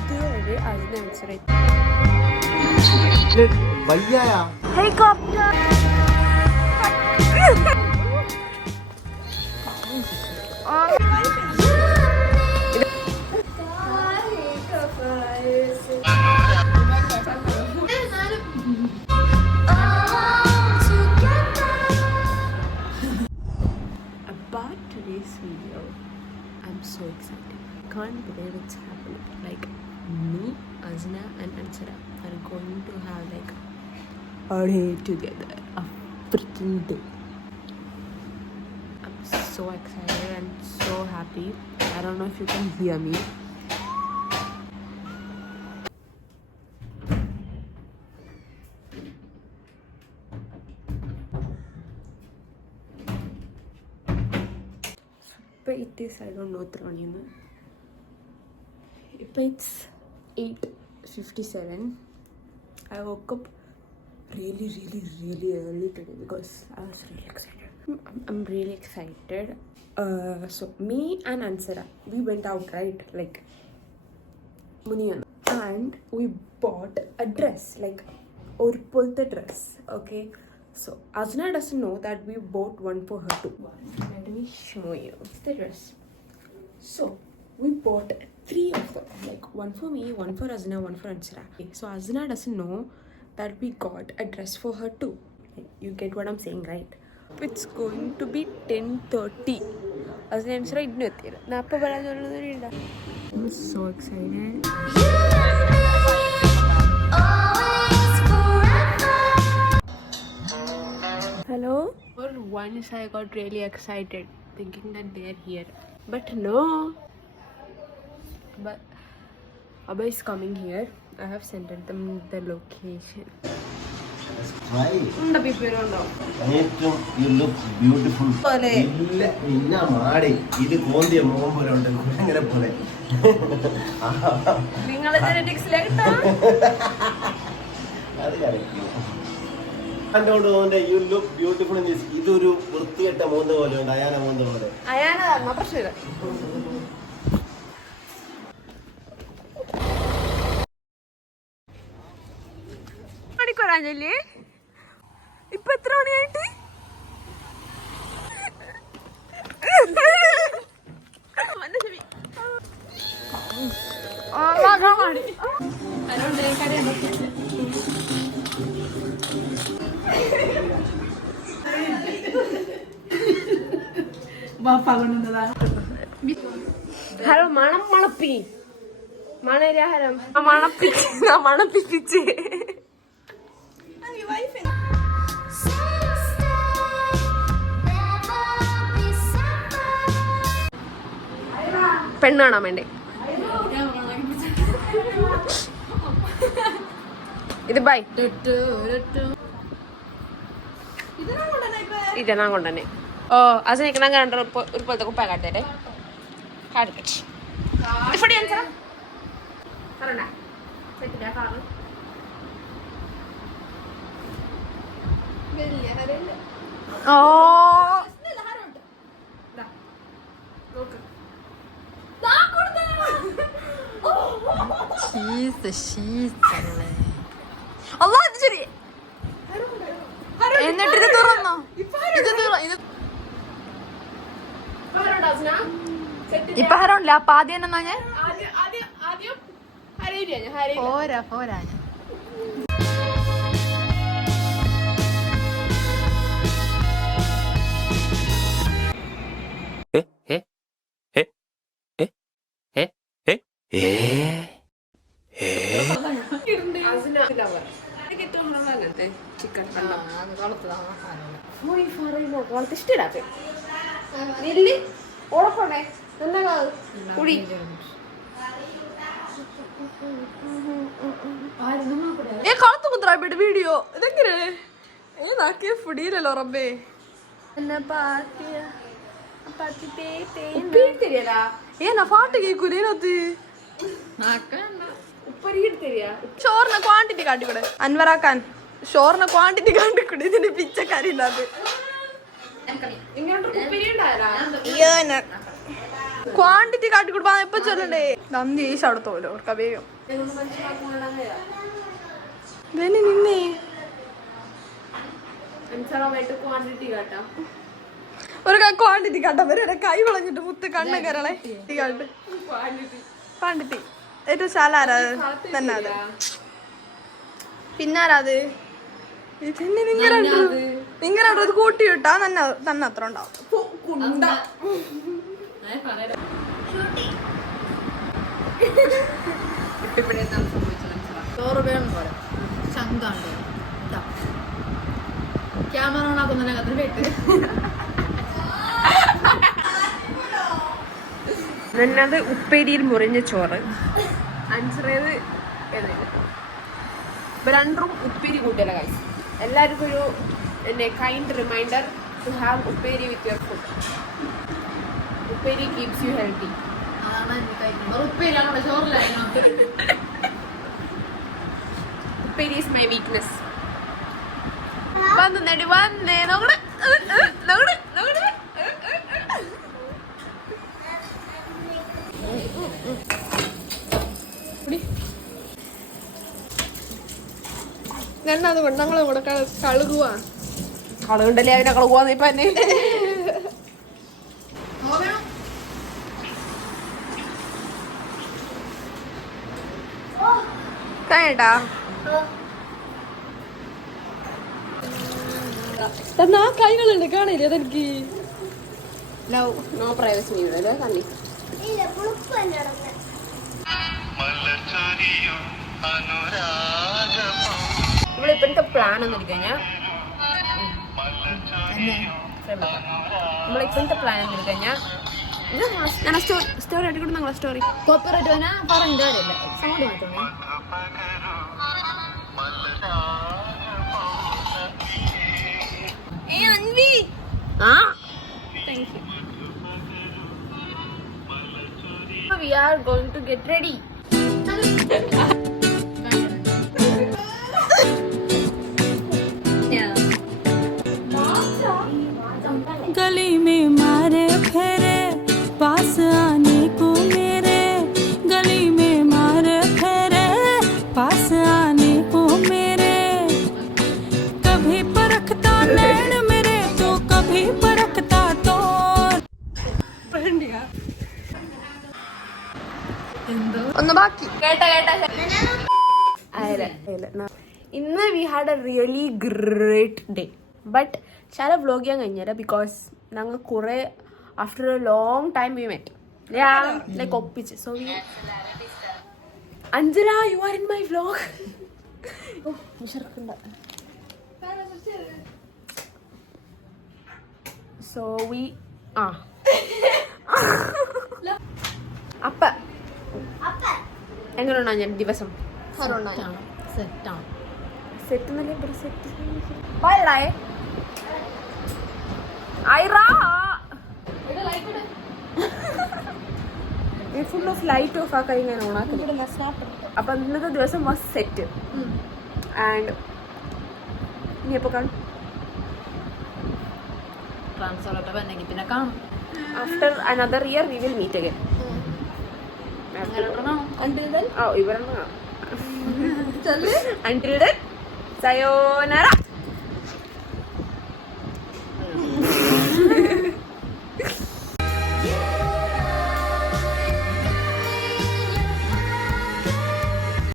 ഇതുവരെ അതിനനുസരിച്ച് helicopter about today's video. I'm so excited. I can't believe it's happening. Like me, Azna and Ansara are going to have like a day together. A freaking day. I'm so excited and so happy. I don't know if you can hear me. But it is, I don't know, it's 8:57. I woke up really early today because I was really excited. I'm really excited. So me and Ansara, we went out, right? Like Muniyan, and we bought a dress, like or pulte dress. Okay, so Azna doesn't know that we bought one for her too. Let me show you the dress. So we bought 3 of them, like one for me, one for Azna, one for Ansara. So Azna doesn't know that we got a dress for her too. You get what I'm saying, right? It's going to be 10:30. Azna and Ansara idnu ettira. Na appa parajannu. I'm so excited. Hello? For once I got really excited thinking that they are here. But no. But Abba is coming here. I have sent them the location. Right. You look beautiful. Inna maadi. Idu kondiya moham pole undu. Angane pole. Ningala genetics letta. Adu correct. You look beautiful in this. ഇതൊരു വൃത്തികെട്ട മോന്ത പോലെ ഉണ്ട്. അയാന മോന്ത പോലെ. അയാന പ്രശ്നമില്ല. മണിക്കൂറാഞ്ഞല്ലേ? ഇപ്പൊ എത്ര മണിയായിട്ട്? ഹലോ മണം മണപ്പി മണരാഹരം മണപ്പിച്ച് പെണ്ണ് കാണാൻ വേണ്ടേ? ഇത് ബൈ ഇതെന്നാ കൊണ്ടുതന്നെ. ഓ അത് നിൽക്കണം കണ്ട ഒരു പോലത്തെ കുപ്പ കാട്ടേ കാണിക്കട്ടെ. ഓ എന്നിട്ട് ഇത് തുറന്നോ? ഇപ്പൊ ഹരമില്ല. അപ്പൊ ആദ്യം എന്നാ ഞാൻ പോരാ പോരാ ഞാൻ ചിക്കൻ ഇഷ്ടാത്ത നെല്ല് ഉറപ്പണേ കുടി കളത്ത് കുത്തറായിട്ട് വീഡിയോ ഇതെങ്ങനെ ഏതാക്കിയ ഫുഡിയിലല്ലോ റബ്ബേ. ഏനാ പാട്ട് കേൾക്കൂല ഇതിനകത്ത്. ചോറിന് ക്വാണ്ടിറ്റി കാട്ടിക്കൂടെ അൻവറാക്കാൻ? ചോറിന് ക്വാണ്ടിറ്റി കാട്ടിക്കൂടെ? ഇതിന്റെ പിച്ചക്കാരില്ലാതെ ക്വാണ്ടിറ്റി കാട്ടി കൊടുപ്പാ എപ്പൊ ചൊല്ലണ്ടേ നന്ദി ഈശ അവിടെ തോലോ വേഗം നിന്നേ ക്വാണ്ടിറ്റി കാട്ടാം ഒരു ക്വാണ്ടിറ്റി കാട്ടാ വരെ കൈ വളഞ്ഞിട്ട് മുത്ത് കണ്ണ് കയറണേ കാട്ട് ക്വാണ്ടിറ്റി ഏറ്റവും ശാലാരാ തന്നെ അത് പിന്നാരാത് ഇതന്നെ നിങ്ങ ഇത് കൂട്ടി വിട്ടാ തന്നെ അത്ര ഉണ്ടാവും ക്യാമറ ഓണാക്കുന്ന അത്ര പേട്ട് നന്നത് ഉപ്പേരിയിൽ മുറിഞ്ഞ ചോറ് അഞ്ചറേത് രണ്ടും ഉപ്പേരി കൂട്ടിയല്ല ഗൈസ് എല്ലാവർക്കും ഒരു എൻ്റെ കൈൻഡ് റിമൈൻഡർ ടു ഹാവ് ഉപ്പേരി വിത്ത് യുവർ ഫുഡ് ഉപ്പേരി കീപ്സ് യു ഹെൽത്തി ഉപ്പേരി നമ്മുടെ ചോറിലായിരുന്നു ഉപ്പേരി ഈസ് മൈ വീക്ക്നെസ് വന്നേ നോക്കണേ അതുകൊണ്ട് ഞങ്ങളും കൂടെ കഴുകുവാ കളുണ്ടല്ലേ അതിനെ കളുപോന്ന് ഇപ്പൊ എന്നെ കഴിഞ്ഞട്ടാ എന്നാ കൈകളുണ്ട് കാണില്ലേ അതെനിക്ക് ലവ് നോ പ്രൈവസി അല്ലേ കണ്ണി നമ്മളിപ്പോഴത്തെ പ്ലാൻ എന്ന് കഴിഞ്ഞാൽ നമ്മളിപ്പോഴത്തെ പ്ലാൻ എന്ന് കഴിഞ്ഞാൽ ഞാൻ സ്റ്റോറി ആയിക്കോട്ടെ നിങ്ങളെ സ്റ്റോറി കോപ്പറേറ്റ് വേണ പറഞ്ഞ കാര്യമില്ല സൗണ്ട് മാറ്റണേ We are going to get ready. गली में मारे फेरे पास आने को मेरे गली में मारे फेरे पास आने को मेरे कभी परखता नैन मेरे तो कभी परखता तो ഒന്ന് ബാക്കി ഇന്ന് we had a really great day but ചില വ്ലോഗ് ചെയ്യാൻ കഴിഞ്ഞാൽ ബിക്കോസ് ഞങ്ങൾ കുറെ after a long time we met like ഒപ്പിച്ച് so we Anjala you are in my vlog so we അപ്പ എങ്ങനെയുണ്ടാ ഞാൻ ദിവസം സെറ്റ് എന്നല്ലേ set bye full off light off ആക്കാൻ ഇങ്ങനെ ഓണാക്കുന്നത് അപ്പൊ ഇന്നത്തെ ദിവസം വാസ് സെറ്റ് ആൻഡ് ഇനി എപ്പോ കാണും ട്രാൻസ്ഫർ വന്നെങ്കിൽ പിന്നെ കാണും after another year we will meet again until then ഇവരെണ്ണം until then sayonara